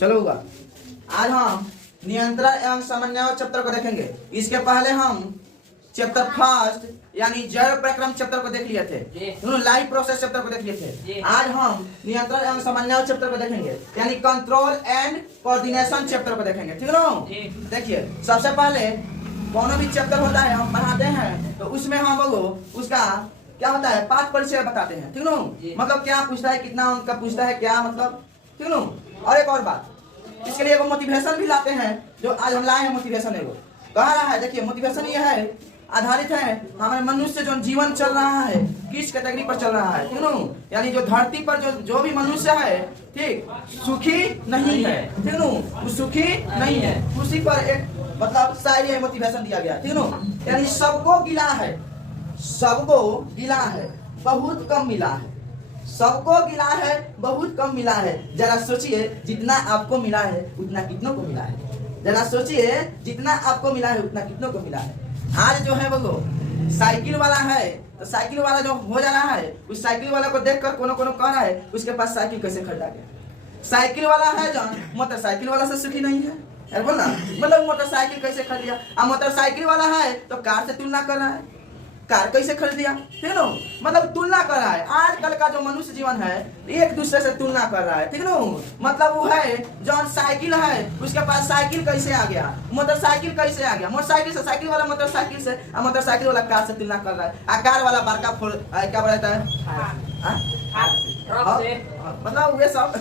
चलो होगा। आज हम नियंत्रण एवं समन्वय चैप्टर को देखेंगे। इसके पहले हम चैप्टर फर्स्ट यानी जैव प्रक्रम चैप्टर को देख लिए थे, लाइव प्रोसेस चैप्टर को देख लिए थे। आज हम नियंत्रण एवं समन्वय चैप्टर को देखेंगे यानी कंट्रोल एंड कोऑर्डिनेशन चैप्टर को देखेंगे। ठीक है, देखिए सबसे पहले कौन भी चैप्टर होता है हम पढ़ाते हैं तो उसमें हम लोग उसका क्या होता है पाठ परिचय बताते हैं। ठीक है, मतलब क्या पूछता है, कितना उनका पूछता है, क्या मतलब। ठीक है, और एक और बात, इसके लिए मोटिवेशन भी लाते हैं जो आज हम लाए हैं। मोटिवेशन एगो कह रहा है, देखिए मोटिवेशन ये है आधारित है हमारे मनुष्य जो जीवन चल रहा है किस कैटेगरी पर चल रहा है। ठीक है, यानी जो धरती पर जो भी मनुष्य है ठीक सुखी नहीं है। ठीक है, वो सुखी नहीं है, उसी पर एक मतलब शायरी मोटिवेशन दिया गया। ठीक है, यानी सबको गिला है, सबको गिला है बहुत कम मिला है, सबको गिला है बहुत कम मिला है। जरा सोचिए जितना आपको मिला है उतना कितनों को मिला है। जरा सोचिए जितना आपको मिला है उतना कितनों को मिला है। आज जो है वो साइकिल वाला है तो साइकिल वाला जो हो जा रहा है उस साइकिल वाला को देखकर कोनो कह रहा है उसके पास साइकिल कैसे खरीदा गया। साइकिल वाला है जो मोटरसाइकिल वाला से सुखी नहीं है। यार बोल ना, मतलब मोटरसाइकिल कैसे खरीद लिया। अब मोटरसाइकिल वाला है तो कार से तुलना कर रहा है, कार कैसे खरीद दिया। ठीक है, मतलब तुलना कर रहा है। आजकल का जो मनुष्य जीवन है एक दूसरे से तुलना कर रहा है। ठीक है, मतलब वो है जो साइकिल है उसके पास साइकिल कैसे आ गया, मोटरसाइकिल कैसे आ गया। मोटरसाइकिल से साइकिल वाला मोटरसाइकिल से मोटरसाइकिल वाला कार से तुलना कर रहा है। कार वाला बड़का क्या बोलता है मतलब वे सब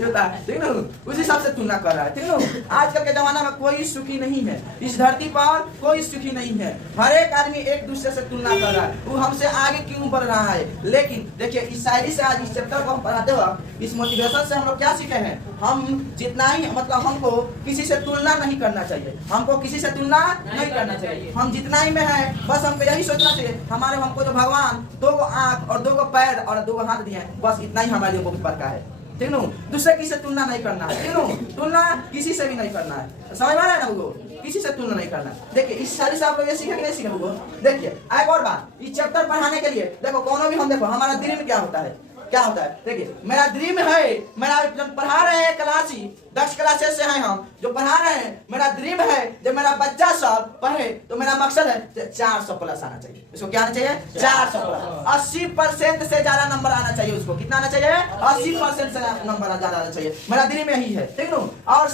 होता है। ठीक है, उसी हिसाब से तुलना कर रहा है। ठीक है, आजकल के जमाना में कोई सुखी नहीं है, इस धरती पर कोई सुखी नहीं है। हर एक आदमी एक दूसरे से तुलना कर रहा है, वो हमसे आगे क्यों बढ़ रहा है। लेकिन देखिए इस शायरी से आज इस चैप्टर को हम पढ़ाते वक्त इस मोटिवेशन से हम लोग क्या सीखे हैं, हम जितना ही मतलब हमको किसी से तुलना नहीं करना चाहिए, हमको किसी से तुलना नहीं करना चाहिए। हम जितना ही में है बस हमको यही सोचना चाहिए हमारे हमको जो भगवान 2 आंख और 2 पैर और 2 हाथ दिए हैं बस इतना ही हमारे को ऊपर का है। ठीक है, दूसरे किसी से तुलना नहीं करना है। ठीक है, तुलना किसी से भी नहीं करना है, समझ में आ रहा है ना, वो किसी से तुलना नहीं करना। देखिए इस सारी से आप लोग ये सीखेंगे नहीं सीखेंगे। देखिए एक और बात, इस चैप्टर पढ़ाने के लिए देखो कौन भी हम देखो हमारा ड्रीम क्या होता है, क्या होता है। देखिए मेरा ड्रीम है, मेरा जब पढ़ा रहे हैं क्लासी 10 क्लासेस से हैं हम जो पढ़ा रहे हैं, मेरा ड्रीम है जब मेरा बच्चा सब पढ़े तो मेरा मकसद है 400 प्लस आना चाहिए। इसको क्या आना चाहिए 400 प्लस, 80% से ज्यादा नंबर आना चाहिए। उसको कितना आना चाहिए 80% से नंबर ज्यादा आना चाहिए। मेरा ड्रीम यही है। ठीक है, और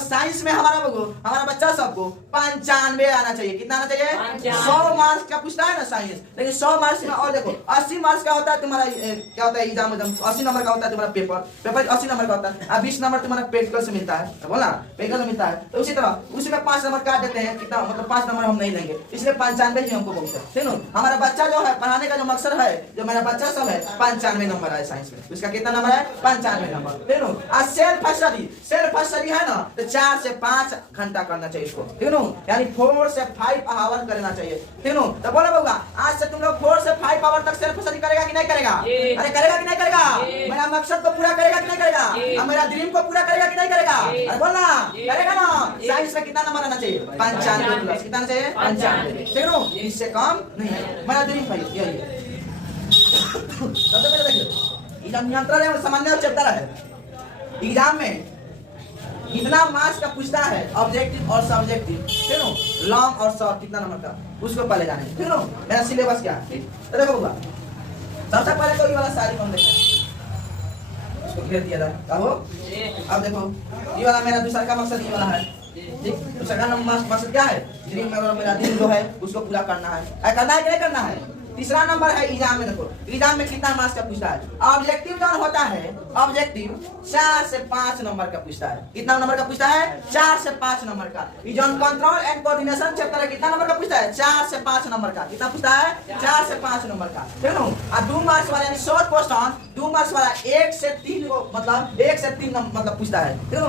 साइंस में हमारा बच्चा सबको 95 आना चाहिए। कितना आना चाहिए 100 मार्क्स का पूछता है ना साइंस, लेकिन 100 मार्क्स में और देखो 80 मार्क्स का होता है तुम्हारा क्या होता है एग्जाम 80 नंबर का होता है तुम्हारा पेपर 80 नंबर का होता है। 20 नंबर तुम्हारा प्रैक्टिकल से मिलता है, बोला प्रैक्टिकल से मिलता है। तो उसी तरह उसी में 5 नंबर काट देते हैं, कितना मतलब 5 नंबर हम नहीं लेंगे, इसलिए 95 ही हमको बहुत है। ठीक है, हमारा बच्चा जो है पढ़ाने का जो मकसद है, जो मेरा बच्चा सब है 95 नंबर है साइंस में, उसका कितना नंबर है 95 नंबर। ठीक है, आज सेल्फ स्टडी है ना तो 4 से 5 घंटा करना चाहिए इसको। ठीक है, यानी 4 से 5 आवर करना चाहिए। ठीक है, तो बोला बउआ आज से तुम लोग 4 से 5 आवर तक सेल्फ स्टडी करेगा कि नहीं करेगा। अरे करेगा कि नहीं करेगा, मेरा मकसद को पूरा करेगा कि नहीं करेगा, मेरा ड्रीम को पूरा करेगा कि नहीं करेगा। अरे बोलना करेगा ना। साइंस में कितना नंबर आना चाहिए 95 प्लस, कितना चाहिए 95। ठीक है, इससे कम नहीं है। मेरा ड्रीम भाई यही है। सबसे पहले देखिए एग्जाम नियंत्रण एवं समन्वय चैप्टर है, एग्जाम में कितना मार्क्स का पूछता है ऑब्जेक्टिव और सब्जेक्टिव। ठीक है, लॉन्ग और शॉर्ट कितना नंबर का उसको पहले जाने। ठीक है, मेरा सिलेबस क्या है तो देखो होगा। सबसे पहले तो ये वाला सारी हम देखें, इसको घेर दिया था हो। अब देखो ये वाला मेरा दूसरा का मकसद ये वाला है। ठीक, दूसरा का मकसद क्या है, ड्रीम में मेरा ड्रीम जो है उसको पूरा करना है। करना है कि नहीं करना है। तीसरा नंबर है एग्जाम में, देखो एग्जाम में कितना मार्क्स का पूछता है। ऑब्जेक्टिव जो होता है ऑब्जेक्टिव 4 से 5 नंबर का पूछता है। कितना नंबर का पूछता है 4 से 5 नंबर का। कंट्रोल एंड कोऑर्डिनेशन चैप्टर है, कितना नंबर का पूछता है 4 से 5 नंबर का। कितना पूछता है 4 से 5 नंबर का। ठीक है, और 2 मार्क्स वाला यानी शॉर्ट क्वेश्चन 2 मार्क्स वाला 1 से 3 को मतलब 1 से 3 मतलब पूछता है। ठीक है,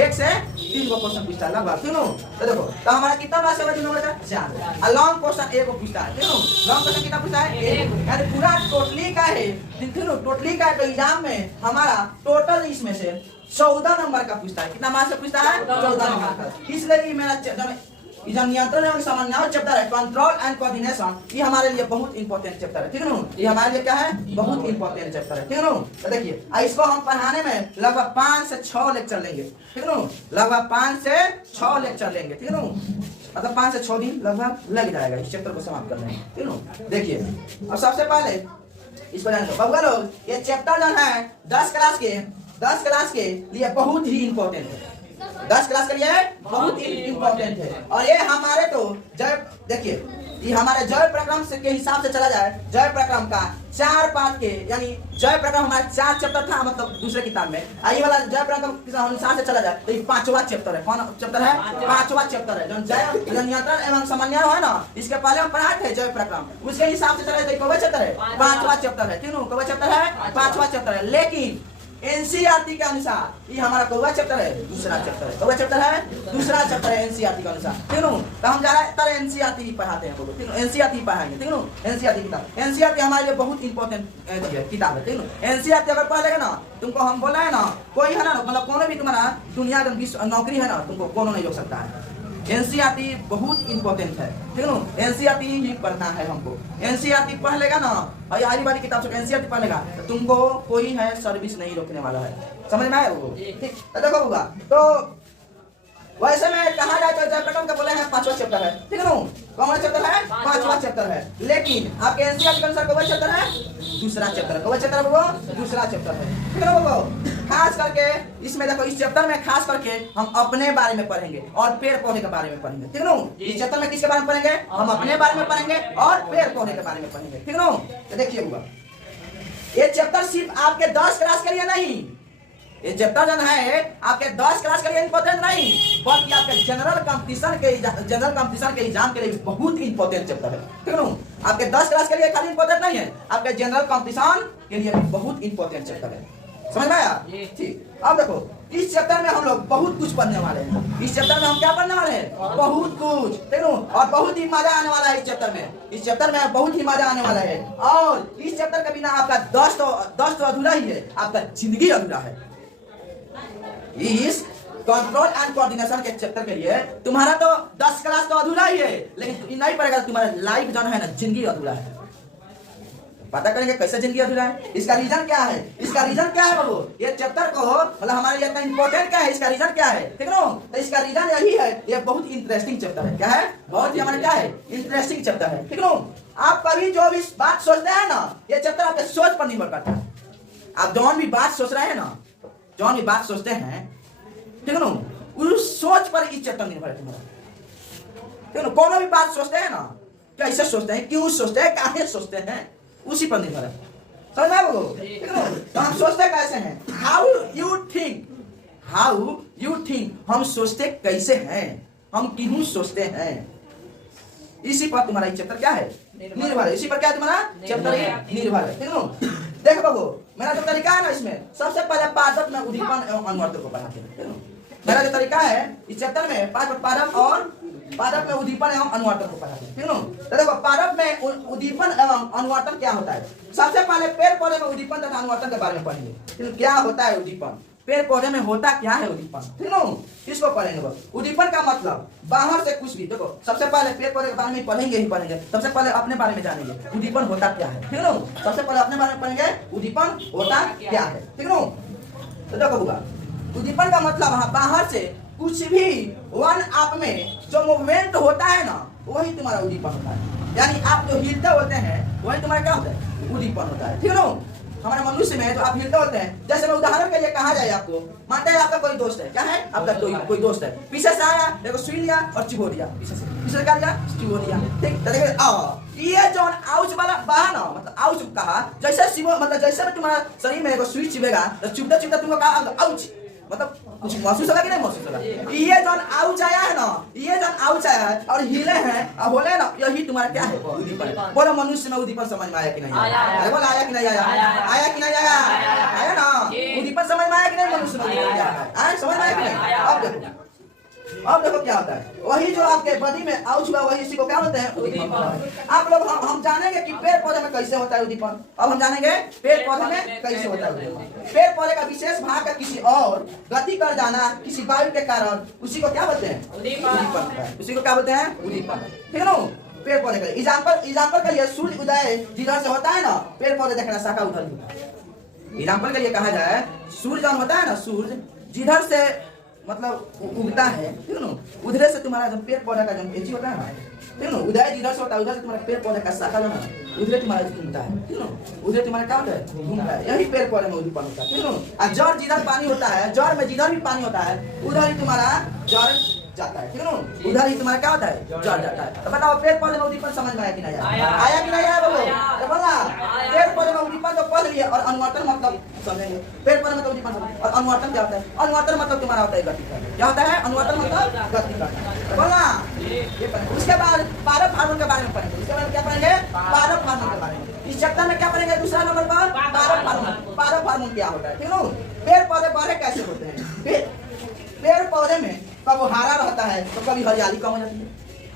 1 से 3 को क्वेश्चन पूछता है लगभग। ठीक है, तो देखो तो हमारा कितना मार्क्स है 2 नंबर का 4। और लॉन्ग क्वेश्चन 1 को पूछता है। ठीक है, लॉन्ग क्वेश्चन कितना पूछता है 1, यानी पूरा टोटली का है। टोटली का एग्जाम में हमारा टोटल इसमें से 14 नंबर का पूछता है। कितना मार्क्स से पूछता है 14 नंबर का। इसलिए मेरा ये जो नियंत्रण एवं समन्वय चैप्टर है, कंट्रोल एंड कोऑर्डिनेशन, ये हमारे लिए बहुत इंपॉर्टेंट चैप्टर है, ठीक है ना। ये हमारे लिए क्या है, बहुत इंपॉर्टेंट चैप्टर है, ठीक है ना। तो देखिए इसको हम पढ़ाने में लगभग 5 से 6 लेक्चर लेंगे, ठीक है ना। लगभग 5 से 6 लेक्चर लेंगे, ठीक है ना। मतलब 5 से 6 दिन लगभग लग जाएगा इस चैप्टर को समाप्त करने में, ठीक है ना। देखिए अब सबसे पहले इसको जान लो बबुआ लोग, ये चैप्टर जो है 10 क्लास के लिए बहुत ही इंपॉर्टेंट है, 10 क्लास के लिए बहुत ही इंपॉर्टेंट है। और ये हमारे तो जब देखिए ये हमारे जय प्रक्रम से के हिसाब से चला जाए, जय प्रक्रम का 4 पार्ट के, यानी जय प्रक्रम हमारा 4 चैप्टर था, मतलब दूसरे किताब में, आई वाला जय प्रक्रम के हिसाब से चला जाए तो ये 5वां चैप्टर है। कौन चैप्टर है? 5वां चैप्टर है। जो जय नियंत्रण एवं समन्वय है ना, इसके पहले हम पढ़ाए थे जय प्रक्रम, उसके हिसाब से चला जाए तो कौन चैप्टर है? 5वां चैप्टर है, क्यों कौन चैप्टर है? 5वां चैप्टर है। लेकिन एनसीईआरटी के अनुसार ये हमारा कौवा चैप्टर है, दूसरा चैप्टर है। कौवा चैप्टर है, दूसरा चैप्टर है एनसीईआरटी के अनुसार, ठीक है। तो हम ज्यादातर एनसीईआरटी पढ़ाते हैं, ठीक है, एनसीईआरटी पढ़ाएंगे, ठीक है। एनसीईआरटी किताब, एनसीईआरटी हमारे लिए बहुत इंपॉर्टेंट किताब है, ठीक है। एनसीईआरटी अगर पढ़ लेगा ना, तुमको हम बोला है ना, कोई है ना, मतलब कौन भी तुम्हारा दुनिया का नौकरी है ना, तुमको कौन नहीं रोक सकता है। एनसीईआरटी बहुत इंपॉर्टेंट है, ठीक है ना। एनसीईआरटी ही पढ़ना है हमको। एनसीईआरटी पढ़ लेगा ना, और आरी बारी किताब से एनसीईआरटी पढ़ लेगा तो तुमको कोई है सर्विस नहीं रोकने वाला है, समझ में आया वो, ठीक। तो देखो होगा तो वैसे में कहा जाए तो जय प्रक्रम का बोले हैं 5वां चैप्टर है, ठीक है ना। कौन सा चैप्टर है? 5वां चैप्टर है। लेकिन आपके एनसीईआरटी के अनुसार कौन चैप्टर है? दूसरा चैप्टर। कौन चैप्टर है वो? दूसरा चैप्टर है, ठीक है ना वो। खास करके इसमें देखो, इस चैप्टर में खास करके हम अपने बारे में पढ़ेंगे और पेड़ पौधे के बारे में पढ़ेंगे, ठीक है ना। इस चैप्टर में किसके बारे में पढ़ेंगे? हम अपने बारे में पढ़ेंगे और पेड़ पौधे के बारे में पढ़ेंगे, ठीक है ना। तो देखिए होगा ये चैप्टर सिर्फ आपके 10 क्लास के लिए नहीं, ये चैप्टर जो है आपके 10 क्लास के लिए इंपॉर्टेंट नहीं, बल्कि आपके जनरल कंपटीशन के एग्जाम के लिए भी बहुत इंपॉर्टेंट चैप्टर है, ठीक है ना। आपके 10 क्लास के लिए खाली इंपॉर्टेंट नहीं है, आपके जनरल कंपटीशन के लिए भी बहुत इंपॉर्टेंट चैप्टर है, समझ में आया? ठीक। अब देखो इस चैप्टर में हम लोग बहुत कुछ पढ़ने वाले हैं। इस चैप्टर में हम क्या पढ़ने वाले हैं? बहुत कुछ, ठीक है। और बहुत ही मजा आने वाला है इस चैप्टर में। इस चैप्टर में बहुत ही मजा आने वाला है। और इस चैप्टर के बिना आपका 10 तो अधूरा ही है, आपका जिंदगी अधूरा है। इस कंट्रोल एंड कोऑर्डिनेशन के चैप्टर के लिए तुम्हारा तो 10 क्लास तो अधूरा ही है, लेकिन नहीं पड़ेगा तो तुम्हारा लाइफ जो है ना, जिंदगी अधूरा है। पता करेंगे कैसे जिंदगी अधूरा है, इसका रीजन क्या है? इसका रीजन क्या है बाबू? ये चैप्टर को मतलब हमारे लिए इतना इंपॉर्टेंट क्या है, इसका रीजन क्या है, ठीक है ना। तो इसका रीजन यही है, ये बहुत इंटरेस्टिंग चैप्टर है। क्या है? बहुत ही हमारे क्या है, इंटरेस्टिंग चैप्टर है, ठीक है ना। आप कभी जो भी बात सोचते हैं ना, ये चैप्टर आपके सोच पर निर्भर करता है। आप जौन भी बात सोच रहे हैं ना, जौन भी बात सोचते हैं, ठीक है ना, उस सोच पर इस चैप्टर निर्भर है तुम्हारा, ठीक है ना। कौन भी बात सोचते हैं ना, कैसे सोचते हैं, क्यों सोचते हैं, काहे सोचते हैं, उसी पर निर्भर है, समझ में आया वो, ठीक है ना। तो हम सोचते कैसे हैं, हाउ यू थिंक, हम सोचते कैसे हैं, हम क्यों सोचते हैं, इसी पर तुम्हारा चैप्टर क्या है, निर्भर है। इसी पर क्या है तुम्हारा चैप्टर निर्भर है, ठीक है ना। देखो बाबू, मेरा जो तरीका है ना, इसमें सबसे पहले पादप में उद्दीपन एवं अनुवर्तक को पढ़ाते हैं। मेरा जो तरीका है इस चैप्टर में पादप में उद्दीपन एवं अनुवर्तक को पढ़ाते हैं, ठीक है ना। तो देखो पादप में उद्दीपन एवं अनुवर्तन क्या होता है। सबसे पहले पेड़ पौधे में उद्दीपन तथा अनुवर्तन के बारे में पढ़ेंगे, क्या होता है उद्दीपन, पेड़ पौधे में होता क्या है उद्दीपन, ठीक है ना, इसको पढ़ेंगे। उद्दीपन का मतलब बाहर से कुछ भी, देखो सबसे पहले पेड़ पौधे के बारे में पढ़ेंगे, सबसे पहले अपने बारे में जानेंगे उद्दीपन होता क्या है, ठीक है ना। सबसे पहले अपने बारे में पढ़ेंगे उद्दीपन होता क्या है, ठीक है ना। तो देखो होगा उद्दीपन का मतलब बाहर से कुछ भी वन आप में जो मूवमेंट होता है ना, वही तुम्हारा उद्दीपन होता है। यानी आप जो हिलते होते हैं वही तुम्हारा क्या होता है, उद्दीपन होता है, ठीक है ना। हमारे मनुष्य में तो आप हिलते होते हैं, जैसे मैं उदाहरण के लिए कहा जाए आपको, मानते हैं आपका कोई दोस्त है, क्या है आपका कोई दोस्त है, पीछे से आया, देखो सुई लिया और चिबो दिया, पीछे क्या लिया, चिबो दिया, ठीक। तो देखो ये जो आउच वाला बाहर ना, मतलब आउच कहा, जैसे चिबो मतलब जैसे तुम्हारा शरीर में सुई चिबेगा तो चिबते चिबते तुमको कहा आउच, मतलब कुछ महसूस होगा कि नहीं महसूस होगा। ये जो आउच आया है ना, ये जो आउच आया है और हिले हैं और बोले ना, यही तुम्हारा क्या है, उद्दीपन। बोलो मनुष्य में उद्दीपन समझ में आया कि नहीं आया? बोला आया कि नहीं आया? आया कि नहीं आया? आया ना। उद्दीपन समझ में आया कि नहीं, मनुष्य में आया समझ में आया कि नहीं। अब देखो अब देखो क्या होता है, वही जो आपके बॉडी में आउच हुआ वही इसी को क्या बोलते हैं, उद्दीपन। आप लोग हम जानेंगे कि पेड़ पौधे में कैसे होता है उद्दीपन। अब हम जानेंगे पेड़ पौधे में कैसे होता है उद्दीपन। पेड़ पौधे का विशेष भाग का किसी और गति कर जाना किसी वायु के कारण, उसी को क्या बोलते हैं, उद्दीपन। उसी को क्या बोलते हैं, उद्दीपन। ठीक है ना। पेड़ पौधे का एग्जाम्पल के लिए सूर्य उदय जिधर से होता है ना, पेड़ पौधे देखना शाखा उधर होता है। एग्जाम्पल के लिए कहा जाए, सूर्य जब होता है ना, सूर्य जिधर से मतलब उगता है, ठीक है ना, उधर से तुम्हारा जब पेड़ पौधा का जब पेची होता है ना, ठीक है ना, उदय जिधर से होता है उधर से तुम्हारा पेड़ पौधे का शाखा जो है उधर तुम्हारा घूमता है, ठीक है ना, उधर तुम्हारा क्या होता है, घूमता है। यही पेड़ पौधे में उद्दीपन होता है, ठीक है ना। जड़ जिधर पानी होता है, जड़ में जिधर भी पानी होता है उधर ही तुम्हारा जड़ जाता है, ठीक है ना, उधर ही तुम्हारा क्या होता है, जड़ जाता है। तो बताओ पेड़ पौधे में उद्दीपन समझ में आया कि नहीं आया, आया कि नहीं आया बोलो, तो बोला पेड़ पौधे में उद्दीपन तो पढ़ लिए और अनुवर्तन मतलब समझेंगे। पेड़ पौधे में तो उद्दीपन और अनुवर्तन क्या होता है, अनुवर्तन मतलब तुम्हारा होता है गति करना। क्या होता है अनुवर्तन मतलब गति करना, तो बोला ये पढ़ेंगे। उसके बाद पारक हार्मोन के बारे में पढ़ेंगे। उसके बाद क्या पढ़ेंगे, पारक हार्मोन के बारे में। इस चैप्टर में क्या पढ़ेंगे, दूसरा नंबर पर पारक हार्मोन। पारक हार्मोन क्या होता है, ठीक है ना। पेड़ पौधे बड़े कैसे होते हैं, पेड़ पौधे में कब वो हरा रहता है तो कभी हरियाली कम हो जाती है,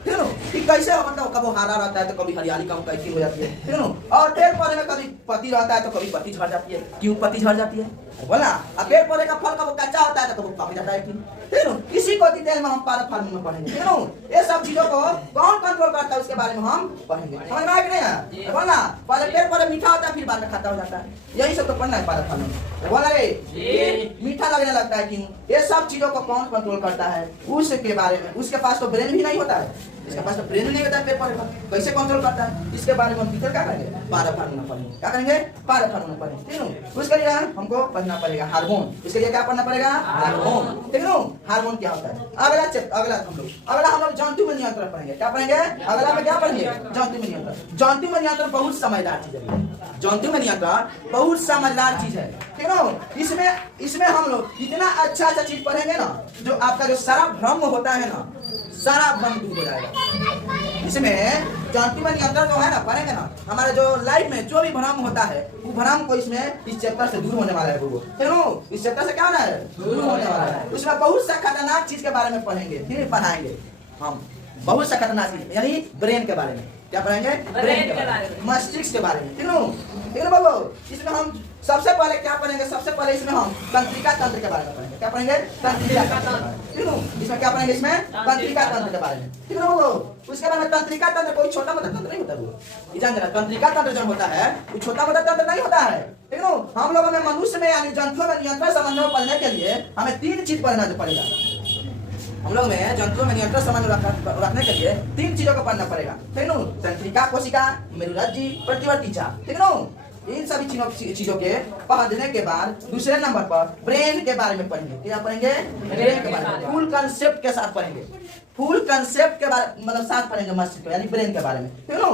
ठीक है ना। कि कैसे मतलब कब वो हरा रहता है तो कभी हरियाली कम कैसी हो जाती है, ठीक है ना। और पेड़ पौधे में कभी पत्ती रहता है तो कभी पत्ती झड़ जाती है। क्यों पत्ती झड़ जाती है बोला। अब पेड़ पौधे का फल कब कच्चा होता है तो कब पक जाता है, ठीक है ना। इसी को डिटेल में हम पारक हार्मोन में पढ़ेंगे, ठीक है ना। ये सब चीजों को कौन कंट्रोल करता है उसके बारे में हम पढ़ेंगे। समझ में आया कि नहीं बोला। पहले पेड़ पौधे मीठा होता है फिर बाद में खट्टा हो जाता है, यही सब तो पढ़ना है पारक हार्मोन। बोला रे मीठा लगने लगता है क्यों, ये सब चीजों को कौन कंट्रोल करता है उसके बारे में। उसके पास तो ब्रेन भी नहीं होता है, इसके पास तो ब्रेन नहीं होता है पेड़ पौधे का, कैसे कंट्रोल करता है इसके बारे में हम डिटेल क्या करेंगे, पारक हार्मोन पढ़ेंगे। क्या करेंगे, पारक हार्मोन पढ़ेंगे, ठीक है। उसके लिए हमको पढ़ना पड़ेगा हार्मोन। इसके लिए क्या पढ़ना पड़ेगा, हार्मोन, ठीक है। हार्मोन क्या होता है। अगला हम लोग जंतु में नियंत्रण पढ़ेंगे। क्या पढ़ेंगे, अगला में क्या पढ़ेंगे, जंतु में नियंत्रण। जंतु में नियंत्रण बहुत समझदार चीज है, जंतु में नियंत्रण बहुत समझदार चीज है, ठीक है ना। इसमें हम लोग इतना अच्छा चीज पढ़ेंगे ना, जो आपका जो सारा भ्रम होता है ना, सारा भ्रम दूर हो जाएगा। इसमें जंतु में नियंत्रण जो है ना पढ़ेंगे ना, हमारे जो लाइफ में जो भी भ्रम होता है वो भ्रम को इसमें इस चैप्टर से दूर होने वाला है। वो इस चैप्टर से क्या होना है, दूर होने वाला है। उसमें बहुत सा खतरनाक चीज के बारे में पढ़ेंगे, फिर पढ़ाएंगे हम बहुत सा खतरनाक चीज, यानी ब्रेन के बारे में। क्या पढ़ेंगे, ब्रेन के बारे में, मस्तिष्क के बारे में, ठीक है ना बाबू। इसमें हम सबसे पहले क्या पढ़ेंगे, सबसे पहले इसमें हम तंत्रिका तंत्र के बारे में पढ़ेंगे। क्या पढ़ेंगे, तंत्रिका तंत्र, ठीक है। इसमें क्या पढ़ेंगे, इसमें तंत्रिका तंत्र के बारे में, ठीक है ना बाबू। उसके बाद में तंत्रिका तंत्र कोई छोटा मोटा तंत्र नहीं होता, वो जान देना। तंत्रिका तंत्र जो होता है वो छोटा मोटा तंत्र नहीं होता है, ठीक है ना। हम लोगों में मनुष्य में यानी जंतुओं में नियंत्रण संबंध में पढ़ने के लिए हमें 3 चीज पढ़ना पड़ेगा। हम लोग में जंतुओं में नियंत्रण संबंध रखने के लिए 3 चीजों को पढ़ना पड़ेगा, ठीक है ना। तंत्रिका कोशिका, मेरुरज्जि, प्रतिवर्ती चाप, ठीक है ना। इन सभी चीजों के पढ़ने के बाद दूसरे नंबर पर ब्रेन के बारे में पढ़ेंगे। क्या पढ़ेंगे, ब्रेन के बारे में फुल कंसेप्ट के साथ पढ़ेंगे। फुल कंसेप्ट के बारे मतलब साथ पढ़ेंगे मस्तिष्क यानी ब्रेन के बारे में, ठीक है ना।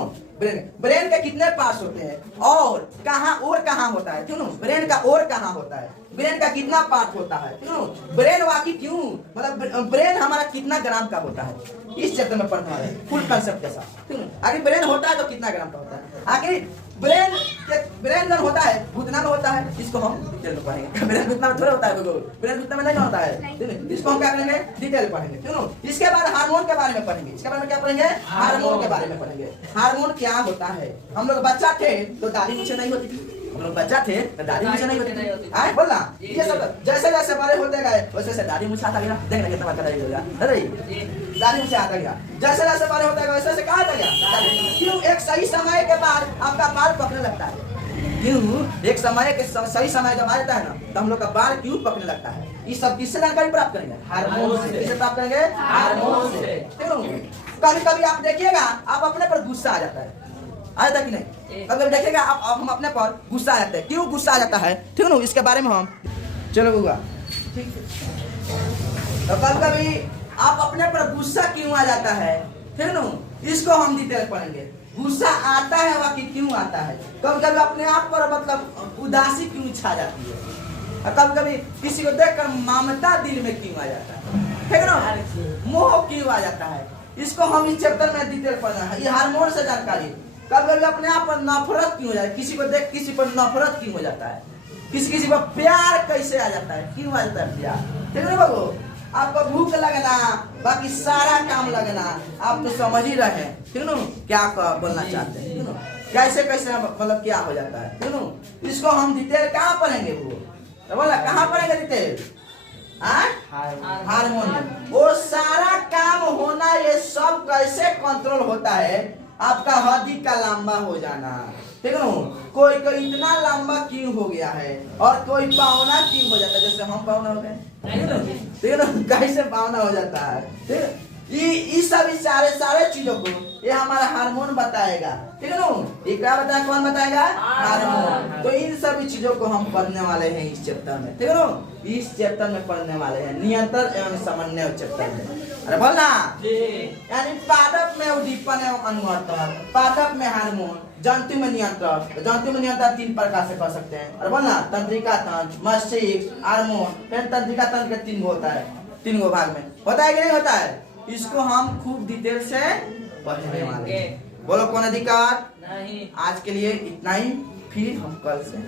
ब्रेन के कितने पार्ट्स होते हैं और कहाँ होता है, ठीक है ना। ब्रेन का और कहाँ होता है, ब्रेन का कितना पार्ट होता है, ठीक है। ब्रेन वाकई क्यों मतलब ब्रेन हमारा कितना ग्राम का होता है, इस चैप्टर में पढ़ने वाले फुल कंसेप्ट के साथ, ठीक है। आखिर ब्रेन होता है तो कितना ग्राम का होता है, आखिर ब्रेन जब होता है घुटना में होता है, इसको हम डिटेल में पढ़ेंगे। ब्रेन घुटना में थोड़ा होता है, ब्रेन घुटना में नहीं होता है, ठीक है। इसको हम क्या करेंगे, डिटेल पढ़ेंगे, ठीक है। इसके बाद हार्मोन के बारे में पढ़ेंगे। इसके बारे में क्या पढ़ेंगे, हार्मोन के बारे में पढ़ेंगे। हार्मोन क्या होता है। हम लोग बच्चा थे तो दादी मुझे नहीं होती थी, हम लोग बच्चा थे तो दादी मुझे नहीं होती थी, आए बोलना। ये सब जैसे जैसे बड़े होते गए वैसे वैसे दादी मुझे आता गया। देख रहे कितना बात होगा, दादी मुझे आता गया। जैसे जैसे बड़े होते गए वैसे वैसे कहा आता गया। क्यों, एक सही समय के बाद आपका बाल पकने लगता है। क्यों, एक समय के सही समय जब आ जाता है ना तो हम लोग का बाल क्यों पकने लगता है। ये सब किससे जानकारी प्राप्त करेंगे, हार्मोन से। किससे प्राप्त करेंगे, हार्मोन से, ठीक है। कभी कभी आप देखिएगा आप अपने पर गुस्सा आ जाता है, आ जाता कि नहीं। कभी देखिएगा आप हम अपने पर गुस्सा आ जाते हैं। क्यों गुस्सा आ जाता है, ठीक है ना। इसके बारे में हम चलो बुआ ठीक है। तो कभी कभी आप अपने पर गुस्सा क्यों आ जाता है, ठीक है ना। इसको हम डिटेल पढ़ेंगे। गुस्सा आता है वाकई क्यों आता है। कभी कभी अपने आप पर मतलब उदासी क्यों छा जाती है। कभी कभी किसी को देखकर ममता दिल में क्यों आ जाता है, ठीक है ना। मोह क्यों आ जाता है, इसको हम इस चैप्टर में डिटेल पढ़ना है। ये हार्मोन से जानकारी। कभी कभी अपने आप पर नफरत क्यों हो जाता है, किसी को देख किसी पर नफरत क्यों हो जाता है, किसी पर प्यार कैसे आ जाता है, क्यों आ जाता है प्यार, ठीक है बाबू। आपको भूख लगना, बाकी सारा काम लगना, आप तो समझ ही रहे हैं, ठीक ना, क्या बोलना चाहते हैं, ठीक ना, कैसे कैसे मतलब क्या हो जाता है, ठीक ना। इसको हम डिटेल कहाँ पढ़ेंगे, वो तो बोला कहाँ पढ़ेंगे डिटेल, हार्मोनियम। वो सारा काम होना, ये सब कैसे कंट्रोल होता है, आपका हड्डी का लंबा हो जाना, ठीक है ना, कोई कोई इतना लंबा क्यों हो गया है और कोई पावना क्यों हो जाता है, जैसे हम पावना हो गए, ठीक है ना, कैसे पावना हो जाता है, ठीक है। ये सब सारे चीजों को ये हमारा हार्मोन बताएगा, ठीक है ना। ये क्या बताएगा, कौन बताएगा, हार्मोन। तो इन सभी चीजों को हम पढ़ने वाले हैं इस चैप्टर में, ठीक है ना, इस चैप्टर में पढ़ने वाले हैं, नियंत्रण एवं समन्वय चैप्टर में। अरे बोलना, यानी पादप में उद्दीपन एवं अनुवर्तन, पादप में हार्मोन, जंतु में नियंत्रण। जंतु में नियंत्रण 3 प्रकार से कर सकते हैं। अरे बोलना, तंत्रिका तंत्र, मस्तिष्क, हार्मोन, फिर तंत्रिका तंत्र के 3 गो होता है, 3 गो भाग में होता है कि नहीं होता है। इसको हम खूब डिटेल से पढ़ने वाले हैं। बोलो कौन अधिकार नहीं। आज के लिए इतना ही, फिर हम कल से